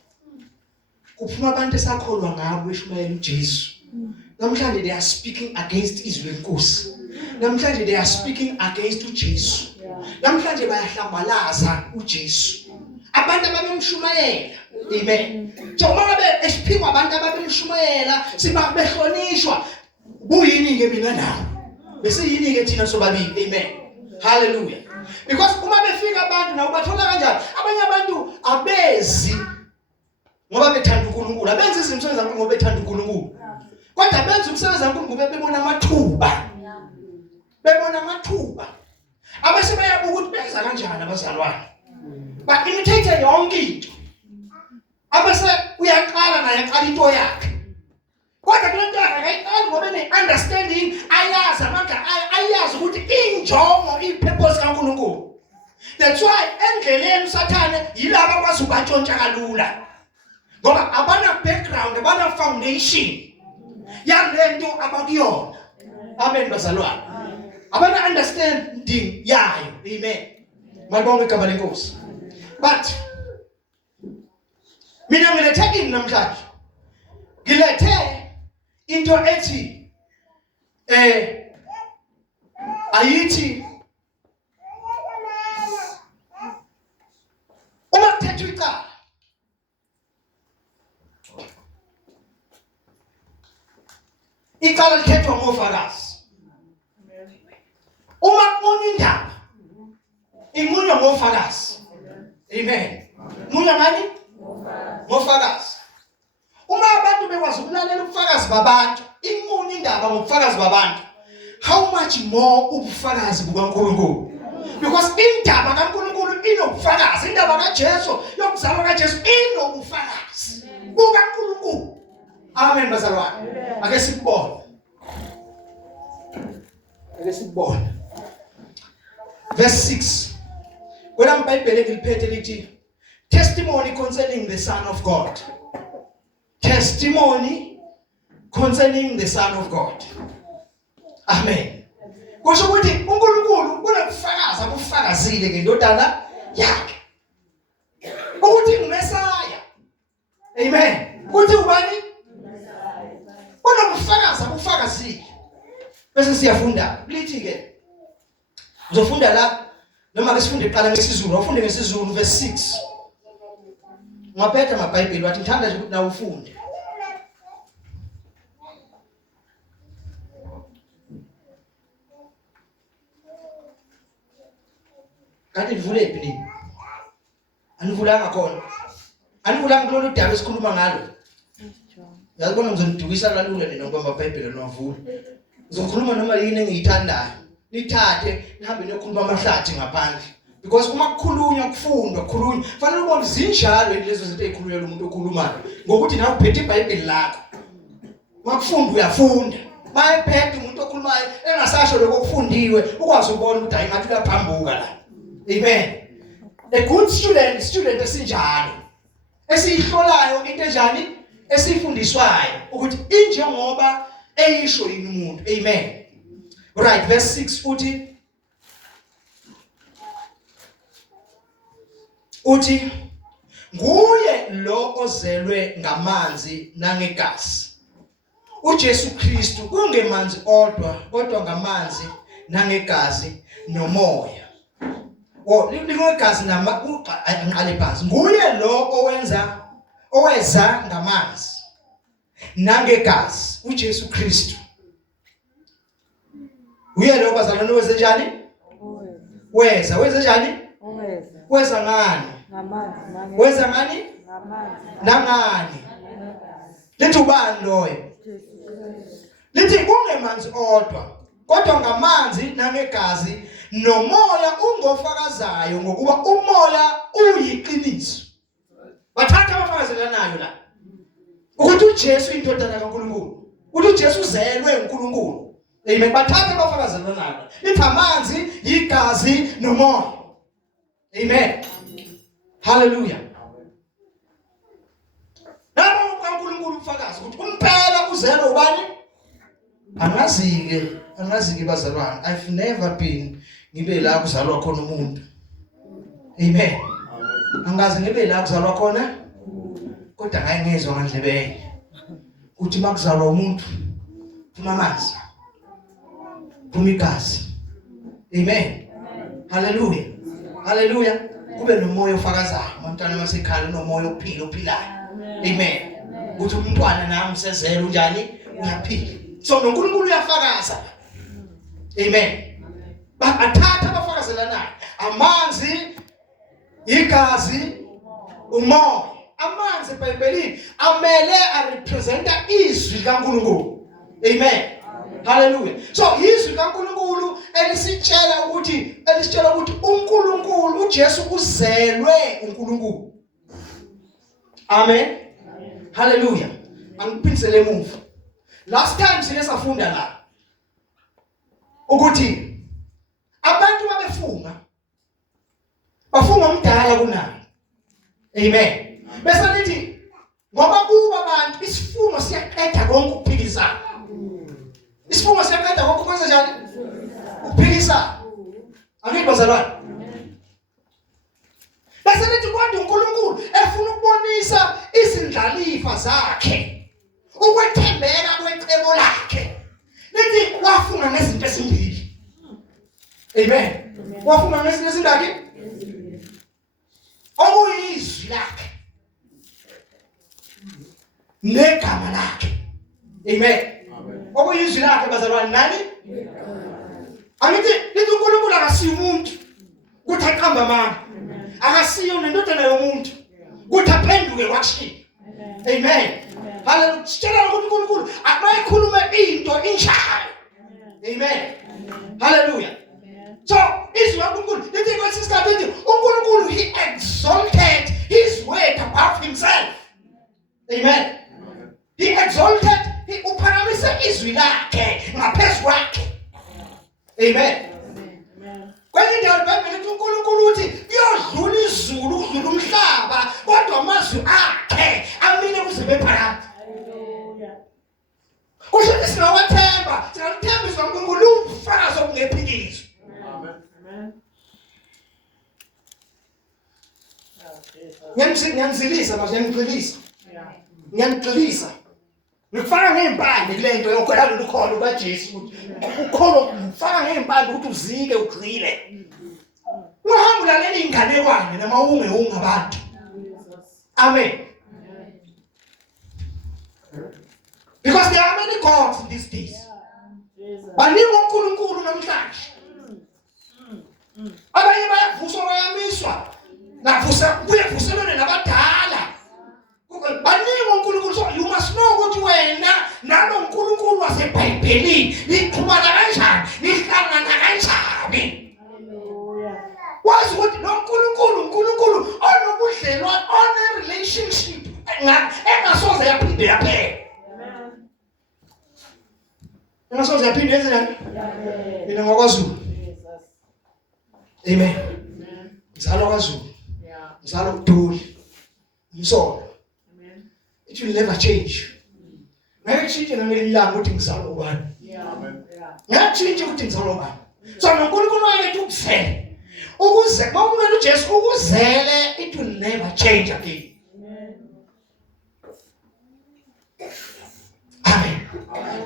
Kuphuma abantu esakholwa ngabo beshumayela uJesu. Namhlanje they are speaking against izwi lenkosi. Namhlanje they are speaking against uJesu. Namhlanje bayahlambalaza uJesu. Abantu ababemshumayela. Amen. Njengoba ngabe esiphikwa abantu ababemshumayela siba behlonishwa. Buyini ke mina nawe? Bese yini ke thina sobabili? Amen. Hallelujah. Because uma befika abantu nawo bathola kanjani? Abanye abantu abezi ngoba bethanda uNkulunkulu. Abenza izinto zabo ngoba bethanda uNkulunkulu. Kodwa benza umsebenzi kaNkulunkulu ngoba bebona amathuba. Bebona amathuba. Abese bayabuka ukuthi benza kanjani abazalwane. Ba imitate yonke into. Abese uyaqala naye aqala into yakhe. Kodwa kulento yakhe akayiqali ngoba ne-understanding ayazi amandla ayazi ukuthi injongo ipurpose kaNkulunkulu. That's why endleleni usathane yilabo abakwazi ukantshontsha kalula. Ngoba abana background, abana foundation yalento abakuyona. Amen bazalwane. Abana understanding yayo. Amen. Malibonke igama lenkosi. But mina ngilethe ini namhlanje. Ngilethe into ethi ayithi uma kuthethwa icala icala lithethwa ngofakazi. Uma kukhona indaba inqunywa ngofakazi. Amen. Munya ngani? Ngofakazi. Uma abantu bekwazi ukulalela ubufakazi babantu, inqunywa indaba ngobufakazi babantu, how much more ubufakazi bukaNkulunkulu? Because indaba kaNkulunkulu inobufakazi, indaba kaJesu yokuzalwa kaJesu inobufakazi bukaNkulunkulu. Amen bazalwane. Ake sikubone. Verse 6. Kwela mBhayibheli ngiliphethe lithi testimony concerning the Son of God. Testimony concerning the Son of God. Amen. Kusho ukuthi uNkulunkulu unobufakazi abufakazile ngendodana yakhe. Ukuthi nguMesaya. Amen. Kuthi ubani? Unobufakazi abufakazile. Bese siyafunda. Lithi ke uzofunda la noma ke sifunde iqala ngesizulu, ufunde ngesizulu verse 6. Ngaphetha amaBhayibheli wathi ngithanda nje ukuthi nawe ufunde. Kanti livule iphi nini? Anivulanga khona. Anivulanga kulolu daba esikhuluma ngalo. Yazibona ngizonidukisa kalula nina ngoba amaBhayibheli novula. Ngizokhuluma noma yini engiyithandayo. Nithathe nihambe niyokhuluma amahlathi ngaphandle. Because uma kukhulunywa kufundwa kukhulunywa fanele ubone zinjalo lezo zinto ezikhulunywa umuntu okhulumayo ngokuthi nawe uphethe iBhayibheli lakho. Makufunda uyafunda. Mayephethe umuntu okhulumayo engasasho lokho kufundiwe ukwazi ukubona ukuthi hayi ngathi uyaphambuka la. Amen. A good student esinjalo. Esihlolayo into enjani? Esifundiswayo ukuthi injengoba eyisho yini umuntu. Amen. Right, verse 6 uthi nguye lo ozelwe ngamanzi nangegazi. uJesu Kristu kungemanzi kodwa ngamanzi nangegazi nomoya. Lingegazi nqale phansi. Nguye lo oweza ngamanzi nangegazi, uJesu Kristu. Uye lo bazalwane weze njani? Weze njani? Weza ngani? Weza ngani? Nangani? Lithi ubani loyo? Lithi kungemanzi kodwa ngamanzi nangegazi nomoya ungofakazayo ngokuba umoya uyiqiniso. Bathatha abafakazelanayo la ukuthi uJesu indodana kaNkulunkulu, ukuthi uJesu uzelwe uNkulunkulu. Amen. Bathatha abafakazelanayo. Lithi amanzi, igazi nomoya. Amen. Hallelujah. Nabo kaNkulunkulu ufakazi ukuthi umpela uzelwe ubani? Angazi-ke bazalwane. I've never been ngibe la kuzalwa khona umuntu. Amen. Angazi ngibe la kuzalwa khona kodwa ngayengezwa ngandlebeni ukuthi makuzalwa umuntu phuma amanzi, phuma igazi. Amen. Hallelujah. Hallelujah. Kube nomoya ofakazayo. Umntwana masekhala nomoya ophilayo. Amen. Ukuthi umntwana nami sezelwe unjani? Uyaphila. So noNkulunkulu uyafakaza. Amen. Bathatha abafakazelanayo. Amanzi, igazi, umoya. Amanzi eBhayibhelini amele arepresenta izwi kaNkulunkulu. Amen. Hallelujah. So izwi kaNkulunkulu elisitshela ukuthi uNkulunkulu uJesu uzelwe uNkulunkulu. Amen. Hallelujah. Angiphindisele emuva. Last time sike safunda la ukuthi abantu babefunga bafunga umdala kunayo. Amen. Bese lithi ngoba kuba abantu isifungo siyaqeda konke ukuphikisana. Isifungo siyaqeda konke ukwenza njani? Ukuphikisana. Angithi bazalwane? Bese lithi kodwa uNkulunkulu efuna ukubonisa izindlalifa zakhe, ukwethembeka kwecebo lakhe. Lithi wafunga ngezinto ezimbili. Amen. Wafunga ngezinto ezindaki? Okuyizwi lakhe negama lakhe. Amen. Okuyizwi lakhe bazalwane nani? Angithi lithi uNkulunkulu akasiyo umuntu kuthi aqamba amanga. Akasiyo nendodana yomuntu kuthi aphenduke kwakushiya. Amen. Haleluya. Sitshela ukuthi uNkulunkulu akayikhulume into injalo. Amen. Haleluya. So izwi laNkulunkulu lithi kwesisikhathi lithi uNkulunkulu he exalted his word above himself. Amen. He exalted, he uphakamise izwi lakhe ngaphezu kwakhe. Amen. Kwenye ndawo iBhayibheli lithi uNkulunkulu uthi kuyodlula izulu udlula umhlaba kodwa amazwi akhe amile kuze bephakathi. Kusho ukuthi singawathemba, singathembisa uNkulunkulu ufakazi okungephikiswa. Ngiyanizilisa manje ngigxilisa. Ngiyangigxilisa. Ngikufaka ngempande kule nto yokhela lolu kholo kaJesu ukuthi ukholo ngifaka ngempande ukuthi uzike ugxile. Ungahamba ulalela inganekwane noma unge abantu. Amen. Because there are many gods in these days. Baningi uNkulunkulu namhlanje. Abanye bayavuswa bayamiswa. Navusa kuyevuselene nabadala. Baningi uNkulunkulu, so you must know ukuthi wena nalo uNkulunkulu waseBhayibhelini niqhumana kanjani, nihlangana kanjani. Wazi ukuthi lo uNkulunkulu onobudlelwano, one relationship engasoze yaphinde yaphela. Engasoze yaphinde yenze njani? Mina ngokwaZulu. Amen. Ngizalwa kwaZulu. Ngizalwa uDuli. Umsolo. It will never change. Ngeke change ngelilanga ukuthi ngizalwa ubani. Ngeke change ukuthi ngizalwa ubani. So uNkulunkulu wayethu ukuzela. Ukuze mawumele uJesu ukuzele, it will never change again. Amen.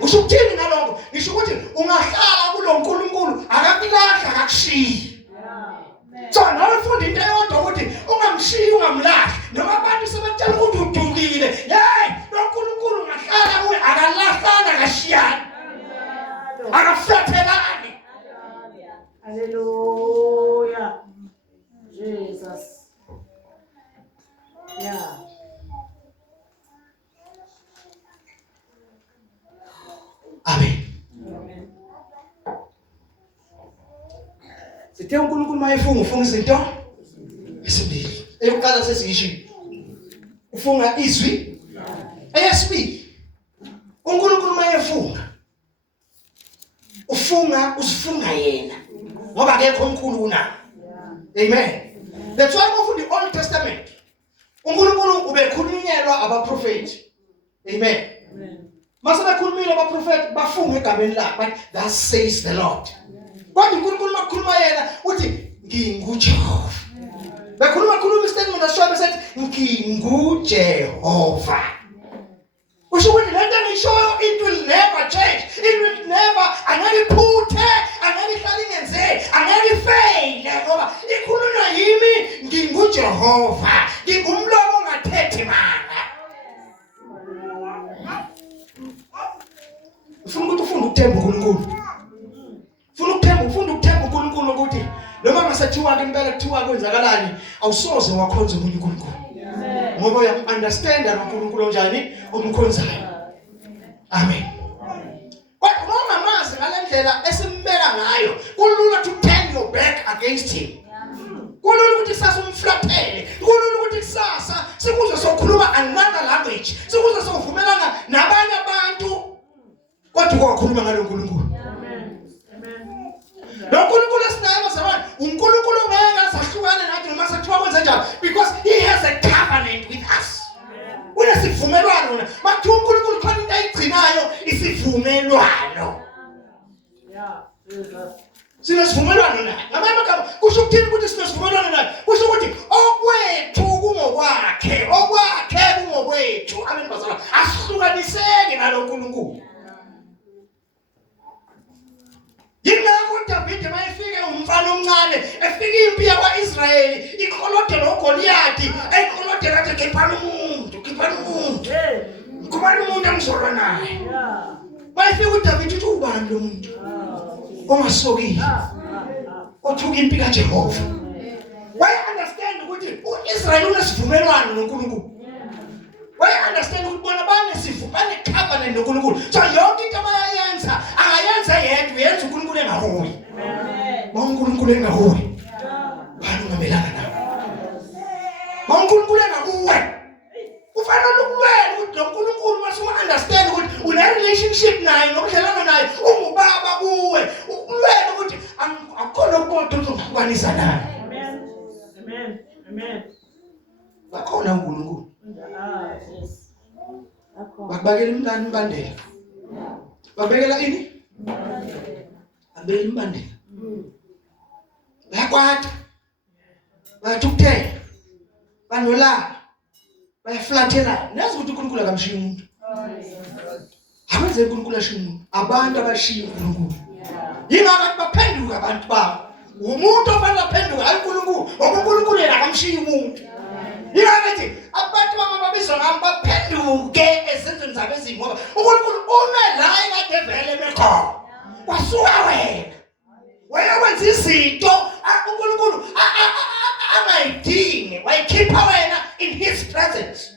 Usukuthini ngalokho? Ngisho ukuthi ungahlala kulo uNkulunkulu akakulahla akakushiya. So nawe ufunda into eyodwa ukuthi ungamshiyi ungamlahli noma abantu sebetshela ukuthi udukile. Hey, lo uNkulunkulu ngahlala kuye akalahlana akashiyani. Akaflethelani. Hallelujah. Jesus. Yeah. Amen. Sithe uNkulunkulu mayefunga izinto esibili. Eyokuqala sesiyishilo. Ufunga izwi. Eyesibili. uNkulunkulu mayefunga. Usifunga yena. Ngoba akekho omkhulu una. Amen. That's why ufunda iOld Testament. uNkulunkulu ubekhulunyelwa abaprofeti. Amen. Mase bekhulumile abaprofeti bafunga egameni lakhe, but thus says the Lord. Kodwa uNkulunkulu makhuluma yena uthi nginguJehova. Bekhuluma istatement ashobe sethi nginguJehova. Usho ukuthi lento ngishoyo it will never change. It will never angaliphuthe, angalihlali ngenzeki, angalifeyile ngoba ikhulunywa yimi nginguJehova. Ngingumlomo ongathethi manga. Ufuna ukuthi ufunde ukuthemba uNkulunkulu. Ufunda ukuthemba uNkulunkulu ukuthi noma ngasethiwa ke impela kuthiwa kwenzakalani awusoze wakhonza uNkulunkulu. Ngoba uyamunderstand uNkulunkulu njani omkhonzayo. Amen. Kodwa uma ngamazi ngalendlela esimbeka ngayo kulula to turn your back against him. Kulula ukuthi sasa umflaphele. Kulula ukuthi kusasa sikuze sokhuluma another language. Sikuze sovumelana nabanye abantu. Kodwa kwakhuluma ngalo uNkulunkulu. Lo uNkulunkulu esinayo bazalwane, uNkulunkulu ngeke asahlukane nathi noma kanjalo because he has a covenant with us. Unesivumelwano na makuthiwa uNkulunkulu khona into ayigcinayo isivumelwano. Yeah, Jesus. Sinesivumelwano naye. Ngamanye amagama kusho ukuthini ukuthi sinesivumelwano naye? Kusho ukuthi okwethu kungokwakhe, okwakhe kungokwethu. Amen bazalwane. Asihlukaniseki nalo uNkulunkulu. Yingakho uDavide mayefike umfana omncane, efika impi yakwa-Israyeli, ikholodela uGoliathi, eyikholodela athi khiphani umuntu. Kubani umuntu angizolwa naye. Yeah. Mayefika uDavide uthi ubani lo muntu? Ongasokile. Othuka impi kaJehova. Why understand ukuthi uIsrael unesivumelwano noNkulunkulu? Why understand ukuthi bona banesivumelwano covenant noNkulunkulu? So yonke into abayenza, akayenza yedwa, yenza uNkulunkulu engahoyi. uNkulunkulu engahoyi. Bani ungamelana nawe? uNkulunkulu engakuwe. Kufanele ukulwela ukuthi lo Nkulunkulu masuma understand ukuthi une relationship naye, nokudlelana naye, ungubaba kuwe. Ukulwela ukuthi akukho lokho ozokubonisa naye. Amen. Bakhona uNkulunkulu. Yes. Bakubakela umntana imbandela. Babekela ini? Abekela imbandela. Bayakwata. Bayathukuthela. Banolala. Bayaflathela. Nazi ukuthi uNkulunkulu akamshiyi umuntu. Abenze uNkulunkulu ashiya umuntu. Abantu abashiya uNkulunkulu. Yingakho baphenduka abantu babo. Umuntu ofanele aphenduka hayi uNkulunkulu. Ngoba uNkulunkulu yena akamshiyi umuntu. Yingakho abantu bababizwa ngami baphenduke ezenzweni zabo ezimbi ngoba uNkulunkulu ume la ekade vele bekhona. Wasuka wena. Wena wenza izinto uNkulunkulu angayidingi. Wayikhipha wena in his presence.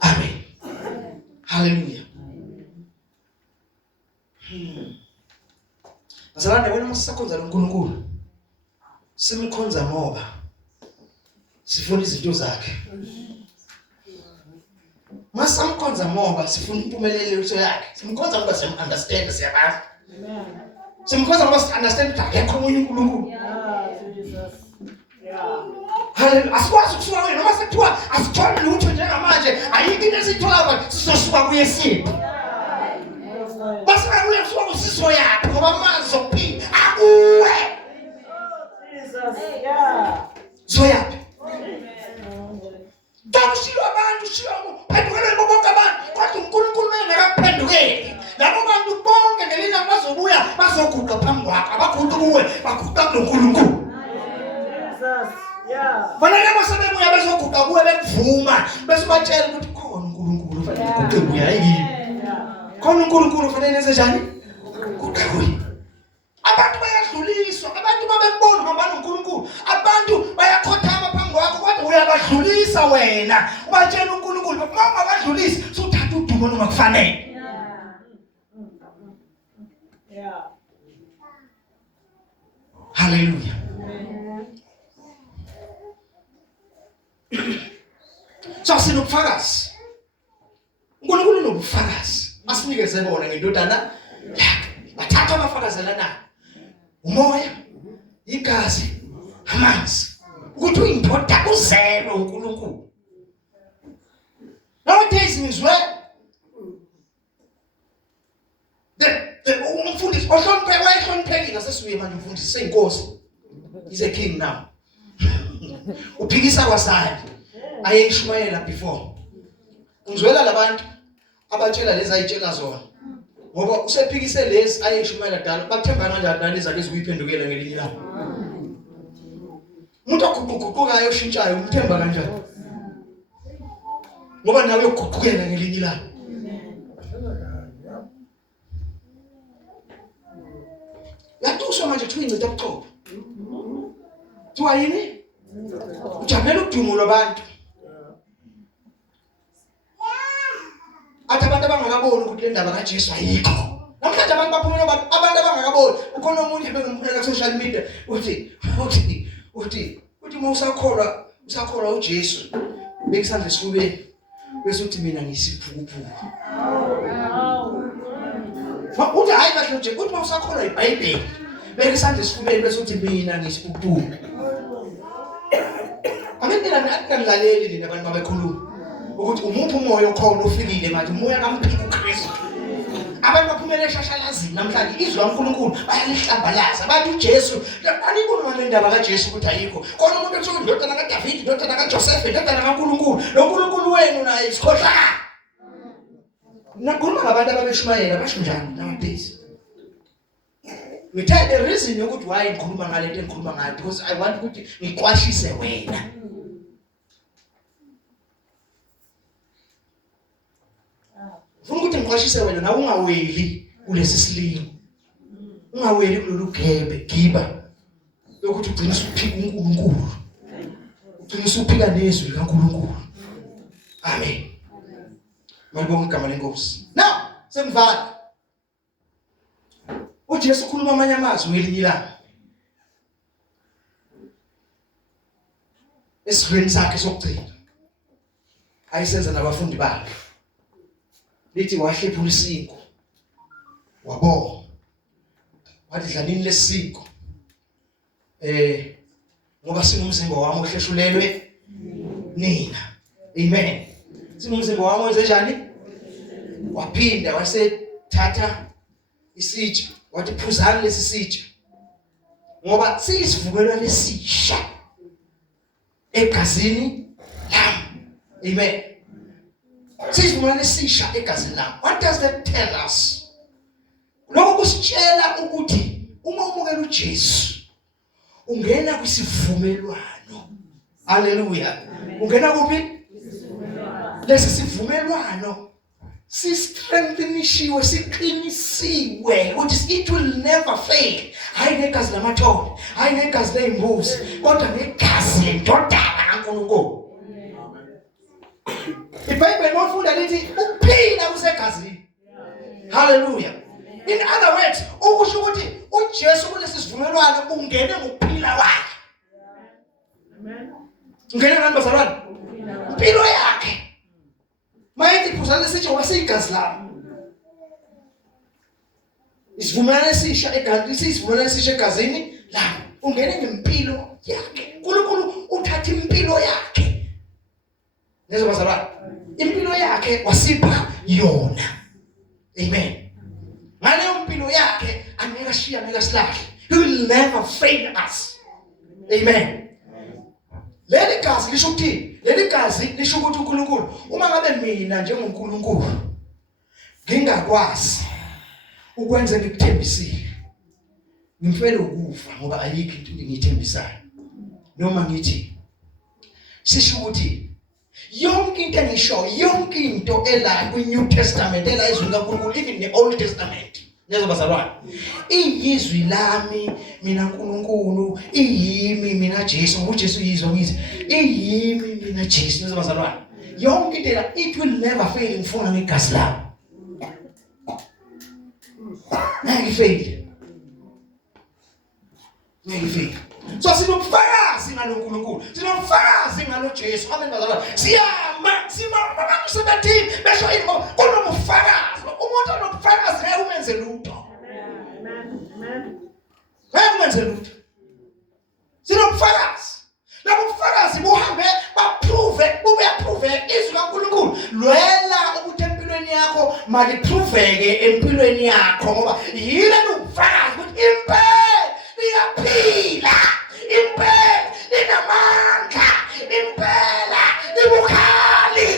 Amen. Hallelujah. Bazalwane, wena masisakhonza uNkulunkulu, simkhonza ngoba sifuna izinto zakhe. Masamkhonza ngoba sifuna impumelelo yakhe. Simkhonza ngoba siyamunderstand, siyabazi. Amen. Simkhonza ngoba si-understand ukuthi akekho omunye uNkulunkulu. Yeah, Jesus. Yeah. Hallelujah. Asikwazi ukusuka wena noma sekuthiwa asithole lutho njengamanje, ayikho into esiyithola sizosuka kuye siphi. Basuka kuye kusuka kusiso yakhe ngoba manje zokuphila akuwe. Jesus. Yeah. Zoyaphi? Takushiwa abantu shiwa phendukele bonke abantu kwathi uNkulunkulu wena akaphendukeli. Labo bantu bonke ngelinye bazobuya bazoguqa phambi kwakhe. Abaguqa kuwe, baguqa kuNkulunkulu. Jesus. Yeah. Fanele basebebuya bezoguqa kuwe bekuvuma bese batshela ukuthi khona uNkulunkulu fanele uguqe kuye yini. Khona uNkulunkulu fanele enze njani? Guqa kuye. Abantu bayadluliswa, abantu babebona ngabani uNkulunkulu. Abantu bayakhothama phambi kwakho kodwa uyabadlulisa wena. Ubatshela uNkulunkulu uma ungabadlulisi suthatha udumo noma kufanele. Yeah. Hallelujah. So sinobufakazi. uNkulunkulu unobufakazi. Asinikeze bona ngendodana yakhe. Bathatha abafakazelana. Umoya, igazi, amanzi. Ukuthi uyindoda kuzelwe uNkulunkulu. Nowadays ngizwe umfundisi ohloniphekile sesibuye manje umfundisi seyinkosi. He's a king now. Uphikisa kwasani. Ayeyishumayela before. Ngizwela labantu abatshela lezi ayitshela zona. Ngoba usephikise lezi ayeyishumayela dala bathemba kanjani nani zakhe ezikuyiphendukela ngelinye ilanga. Umuntu oguquguqukayo oshintshayo umthemba kanjani? Ngoba nawe uyoguqukela ngelinye ilanga. Yatusho manje kuthiwa incitha ubuchopho. Kuthiwa yini? Ujabula udumo lwabantu. Athi abantu abangakaboni ukuthi le ndaba kaJesu ayikho. Namhlanje abantu baphumela abantu abangakaboni. Ukhona umuntu ebengumphela ku social media uthi uma usakholwa uJesu bekusandla esifubeni bese uthi mina ngisiphukuphuku. Uthi hayi kahle nje uthi uma usakholwa iBhayibheli beka isandla esifubeni bese uthi mina ngisibubulo. Amina nakangilaleli nina abantu babekhuluma ukuthi umuphi umoya okhona ufikile manje umoya kaMphiko uKristu. Abantu baphumele eshashalazini namhlanje izwi laNkulunkulu bayalihlambalaza bathi uJesu anibona indaba kaJesu ukuthi ayikho. Khona umuntu ethi indodana kaDavid, indodana kaJoseph, indodana kaNkulunkulu. Lo nkulunkulu wenu naye isikhohlakala. Nakhuluma ngabantu ababeshumayela basho njani nowadays. We tell the reason ukuthi why ngikhuluma ngale nto engikhuluma ngayo because I want ukuthi ngiqwashise wena. Ufuna ukuthi ngiqwashise wena na ungaweli kulesi silimo. Ungaweli kulolu giba ukuthi ugcine usuphika uNkulunkulu. Ugcine usuphika nezwi likaNkulunkulu. Amen. Malibonga igama lenkosi. Now, semvala. uJesu ukhuluma amanye amazwi ngelinye ilanga. Esifweni sakhe sokugcina. Ayisenza nabafundi bakhe. Lithi wahlephula isiko. Wabonga. Wathi dlanini lesiko. Ngoba singumzimba wami ohlehlulelwe nina. Amen. Singumzimba wami wenze njani? Waphinda wasethatha isitsha. Wathi phuzani lesi sitsha. Ngoba siyisivumelwano lesisha egazini lami. Amen. Siyisivumelwano lesisha egazini lami. What does that tell us? Lokho kusitshela ukuthi uma umukela uJesu ungena kwisivumelwano. Hallelujah. Ungena kuphi? Lesi sivumelwano si-strengthenishiwe, siqinisiwe ukuthi it will never fail. Hayi negazi lamathole, hayi negazi ley'mbuzi, kodwa negazi lendodana kaNkulunkulu. iBhayibheli mawufunda lithi ukuphila kusegazini. Hallelujah. In other words, ukusho ukuthi uJesu kulesi sivumelwano ungene ngokuphila kwakhe. Amen. Ungene ngani bazalwane? Impilo yakhe. Mayithi phuzani lesitsha wasigazi lami. Isivumelwano esisha egazini, isivumelwano esisha egazini lami. Ungene ngempilo yakhe. uNkulunkulu uthatha impilo yakhe. Nezwe bazalwane. Impilo yakhe wasipha yona. Amen. Ngaleyo mpilo yakhe angeke ashiya angeke asilahle. He will never fail us. Amen. Leli gazi lisho ukuthi leli gazi lisho ukuthi uNkulunkulu uma ngabe mina njengoNkulunkulu ngingakwazi ukwenza ngikuthembisile ngimfele ukufa ngoba ayikho into engiyithembisayo noma ngithi sisho ukuthi yonke into engisho yonke into ela kwiNew Testament ela izwi likaNkulunkulu even the Old Testament nezwe bazalwane iyizwi lami mina uNkulunkulu iyimi mina Jesu uJesu yizwa ngithi iyimi mina Jesu nezwe bazalwane yonke into ela it will never fail ngifuna ngegazi lami ngeke fail so sinobufakazi ngaloNkulunkulu sinobufakazi ngalo Jesu amen bazalwane sima abantu sebathini besho yini kunobufakazi umuntu onobufakazi ngeke umenze lutho amen umenze lutho sinobufakazi labo bufakazi buhambe buyaprove izwi kaNkulunkulu lwela ukuthi empilweni yakho malipruveke empilweni yakho ngoba yile ubufakazi ukuthi impela liyaphila impela linamandla impela libukhali.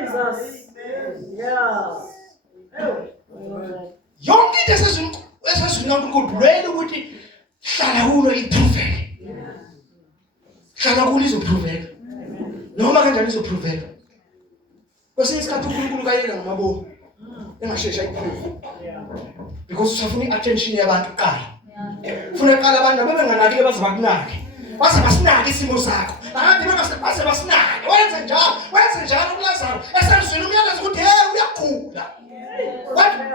Jesus. Yeah. Yonke into esezwini kaNkulunkulu lwela ukuthi hlala kulo ipruveke. Hlala kulo izopruveka. Noma kanjani izopruveka. Kwesinye isikhathi uNkulunkulu kayeka ngamabomu. Engashesha iprove. Because usafuna i-attention yabantu kuqala. Ufuna uqala abantu abebenganakile baze bakunake. Baze basinake isimo sakho. Abantu baze basinake. Wenze njalo kuLazaro. Esenzweni umyalezo ukuthi hey uyagula.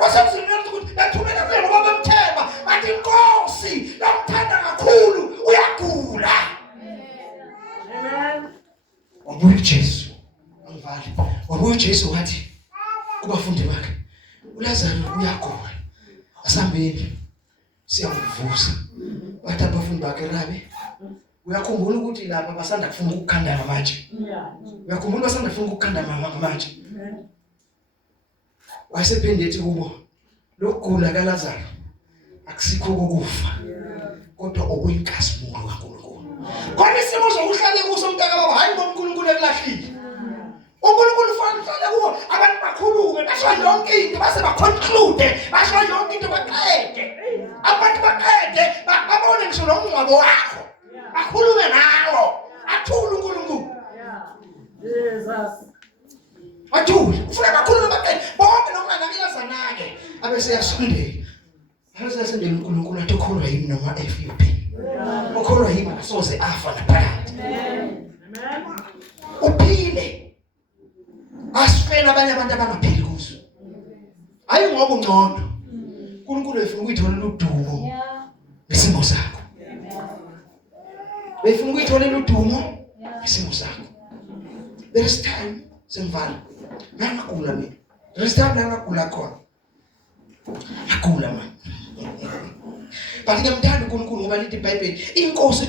Wasenzweni umyalezo ukuthi bathumela kuye ngoba bemthemba. Bathi Nkosi, lamthanda kakhulu uyagula. Amen. Wabuya uJesu. Angivali. Wabuya uJesu wathi kubafundi bakhe uLazaro uyagula. Asambeni. Siyamvusa. Bathi abafundi bakhe Rabi, uyakhumbula ukuthi lapha basanda kufuna ukukhandana manje. Yeah. Uyakhumbula basanda kufuna ukukhandana manje. Amen. Wayesephinde ethi kubo, lokugula kaLazaro akusikho ukufa. Kodwa okuyinkazimulo kaNkulunkulu. Kodwa isimo sokuhlale kuso umntaka baba hayi ngoNkulunkulu ekulahlile. uNkulunkulu ufana uhlale kuwo abantu bakhulume basho yonke into base baconclude basho yonke into baqede. Abantu baqede babone ngisho nomngcwabo wakho. Bakhulume nawo. Athule uNkulunkulu. Yeah. Jesus. Athule. Ufuna bakhulume baqede. Bonke nokunganakilazana-ke abese yasondela. Abasasendela uNkulunkulu athi ukholwa yimi noma FUP. Ukholwa yimi asoze afa naphakathi. Amen. Uphile. Asifela abanye abantu abangaphili kuzo. Hayi ngoba ungcono. uNkulunkulu efuna ukuyitholela udumo. Ngesimo sakho. Efuna ukuyitholela udumo ngesimo sakho. There is time semvala. Ngakugula mina. There is time la ngakugula khona. Ngakugula man. Bathi ngiyamthanda uNkulunkulu ngoba lithi iBhayibheli inkosi